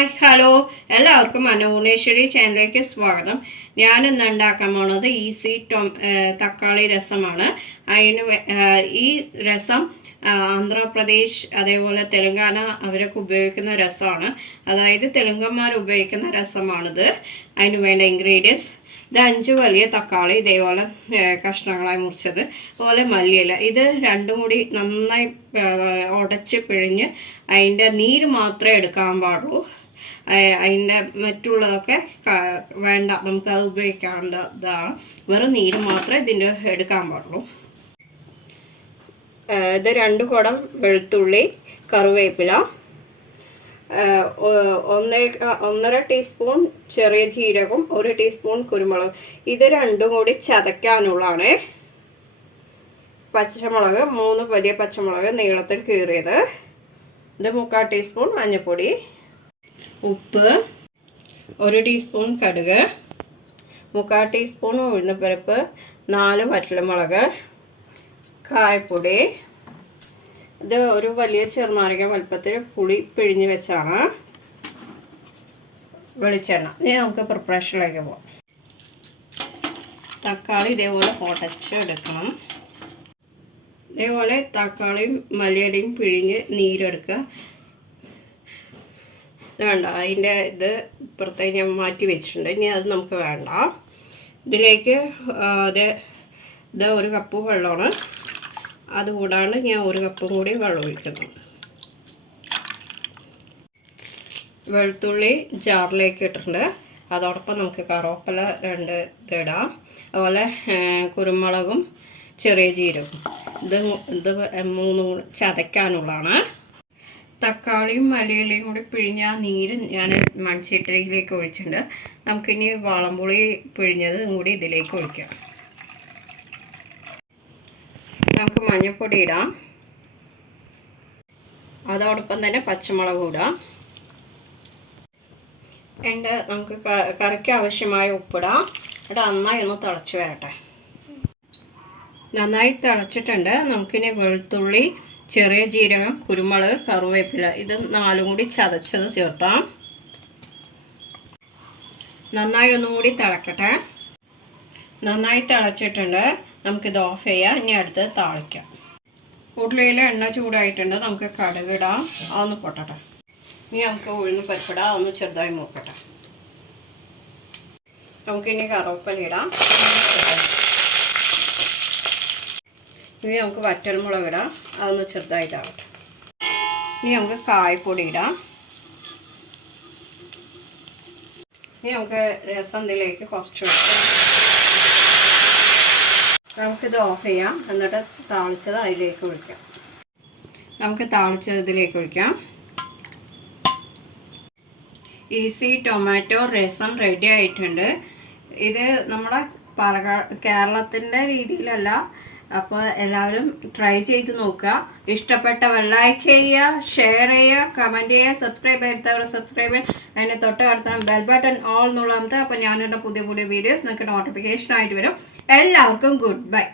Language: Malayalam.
ഹായ് ഹലോ എല്ലാവർക്കും അന്നപൂർണേശ്വരി ചാനലിലേക്ക് സ്വാഗതം. ഞാനിന്ന് ഉണ്ടാക്കാൻ പോണത് ഈസി തക്കാളി രസമാണ്. ഈ രസം ആന്ധ്രാപ്രദേശ് അതേപോലെ തെലുങ്കാന അവരൊക്കെ ഉപയോഗിക്കുന്ന രസമാണ്. അതായത് തെലുങ്കന്മാർ ഉപയോഗിക്കുന്ന രസമാണിത്. അതിന് വേണ്ട ഇൻഗ്രീഡിയൻസ്: ഇത് 5 വലിയ തക്കാളി ഇതേപോലെ കഷ്ണങ്ങളായി മുറിച്ചത്, അതുപോലെ മല്ലിയില. ഇത് രണ്ടും കൂടി നന്നായി ഉടച്ച് പിഴിഞ്ഞ് അതിൻ്റെ നീര് മാത്രമേ എടുക്കാൻ പാടുള്ളൂ. അതിൻ്റെ മറ്റുള്ളതൊക്കെ വേണ്ട, നമുക്കത് ഉപയോഗിക്കാവുന്നതാണ്. വെറും നീര് മാത്രമേ ഇതിൻ്റെ എടുക്കാൻ പാടുള്ളൂ. ഇത് 2 കുടം വെളുത്തുള്ളി, കറിവേപ്പില, 1.5 ടീസ്പൂൺ ചെറിയ ജീരകം, 1 ടീസ്പൂൺ കുരുമുളക്. ഇത് രണ്ടും കൂടി ചതയ്ക്കാനുള്ളതാണ്. പച്ചമുളക് 3 വലിയ പച്ചമുളക് നീളത്തിൽ കീറിയത്. ഇത് 3/4 ടീസ്പൂൺ മഞ്ഞൾപ്പൊടി, ഉപ്പ്, 1 ടീസ്പൂൺ കടുക്, 3/4 ടീസ്പൂൺ ഉഴുന്നുപരിപ്പ്, 4 വറ്റൽമുളക്, കായപ്പൊടി. ഇത് ഒരു വലിയ ചെറുനാരങ്ങ വലുപ്പത്തിൽ പുളി പിഴിഞ്ഞ് വെച്ചാണ്. വെളിച്ചെണ്ണ. ഇനി നമുക്ക് പ്രിപ്പറേഷനിലേക്ക് പോകാം. തക്കാളി ഇതേപോലെ ഉടച്ച് എടുക്കണം. ഇതേപോലെ തക്കാളിയും മല്ലിയിലയും പിഴിഞ്ഞ് നീരെടുക്കുക. ഇത് വേണ്ട, അതിൻ്റെ ഇത് പുറത്തേക്ക് ഞാൻ മാറ്റി വെച്ചിട്ടുണ്ട്. ഇനി അത് നമുക്ക് വേണ്ട. ഇതിലേക്ക് ഇത് 1 കപ്പ് വെള്ളമാണ്. അതുകൂടാണ്ട് ഞാൻ 1 കപ്പും കൂടി വെള്ളം ഒഴിക്കുന്നു. വെളുത്തുള്ളി ജാറിലേക്ക് ഇട്ടിട്ടുണ്ട്. അതോടൊപ്പം നമുക്ക് കറിവേപ്പില 2 ഇതിടാം. അതുപോലെ കുരുമുളകും ചെറിയ ജീരകം. ഇത് 3 ചതയ്ക്കാനുള്ളതാണ്. തക്കാളിയും മല്ലിയിലയും കൂടി പിഴിഞ്ഞ നീര് ഞാൻ മൺചട്ടിയിലേക്ക് ഒഴിച്ചിട്ടുണ്ട്. നമുക്കിനി വാളംപുളി പിഴിഞ്ഞത് കൂടി ഇതിലേക്ക് ഒഴിക്കാം. നമുക്ക് മഞ്ഞൾപ്പൊടി ഇടാം. അതോടൊപ്പം തന്നെ പച്ചമുളക് ഇടാം. നമുക്ക് കറിക്ക് ആവശ്യമായ ഉപ്പിടാം. ഇവിടെ നന്നായി ഒന്ന് തിളച്ച് വരട്ടെ. നന്നായി തിളച്ചിട്ടുണ്ട്. നമുക്കിനി വെളുത്തുള്ളി, ചെറിയ ജീരകം, കുരുമുളക്, കറിവേപ്പില ഇത് 4 കൂടി ചതച്ചത് ചേർത്താം. നന്നായി ഒന്നും കൂടി തിളക്കട്ടെ. നന്നായി തിളച്ചിട്ടുണ്ട്. നമുക്കിത് ഓഫ് ചെയ്യാം. ഇനി അടുത്ത് താളിക്കാം. ഉരുളിയിൽ എണ്ണ ചൂടായിട്ടുണ്ട്. നമുക്ക് കടുകിടാം. അതൊന്ന് പൊട്ടട്ടെ. ഇനി നമുക്ക് ഉഴുന്ന് പരിപ്പിടാം. അതൊന്ന് ചെറുതായി മൂക്കട്ടെ. നമുക്കിനി കറിവേപ്പില ഇടാം. ഇനി നമുക്ക് വറ്റൽമുളക് ഇടാം. അതൊന്ന് ചെറുതായിട്ടാവട്ടെ. ഇനി നമുക്ക് കായപ്പൊടി ഇടാം. ഇനി നമുക്ക് രസം ഇതിലേക്ക് കുറച്ച് നമുക്കിത് ഓഫ് ചെയ്യാം. എന്നിട്ട് താളിച്ചത് അതിലേക്ക് ഒഴിക്കാം. നമുക്ക് താളിച്ചത് ഇതിലേക്ക് ഒഴിക്കാം. ഈസി ടൊമാറ്റോ രസം റെഡി ആയിട്ടുണ്ട്. ഇത് നമ്മുടെ കേരളത്തിൻ്റെ രീതിയിലല്ല. അപ്പോൾ എല്ലാവരും ട്രൈ ചെയ്ത് നോക്കുക. ഇഷ്ടപ്പെട്ടവർ ലൈക്ക് ചെയ്യുക, ഷെയർ ചെയ്യുക, കമൻറ്റ് ചെയ്യുക, സബ്സ്ക്രൈബ് ചെയ്തവർ സബ്സ്ക്രൈബ് ചെയ്യുക. അതിന് തൊട്ട് അടുത്താണ് ബെൽ ബട്ടൺ ഓൾ എന്നുള്ളത്. അപ്പോൾ ഞാനിവിടെ പുതിയ വീഡിയോസ് നിങ്ങൾക്ക് നോട്ടിഫിക്കേഷൻ ആയിട്ട് വരും. എല്ലാവർക്കും ഗുഡ് ബൈ.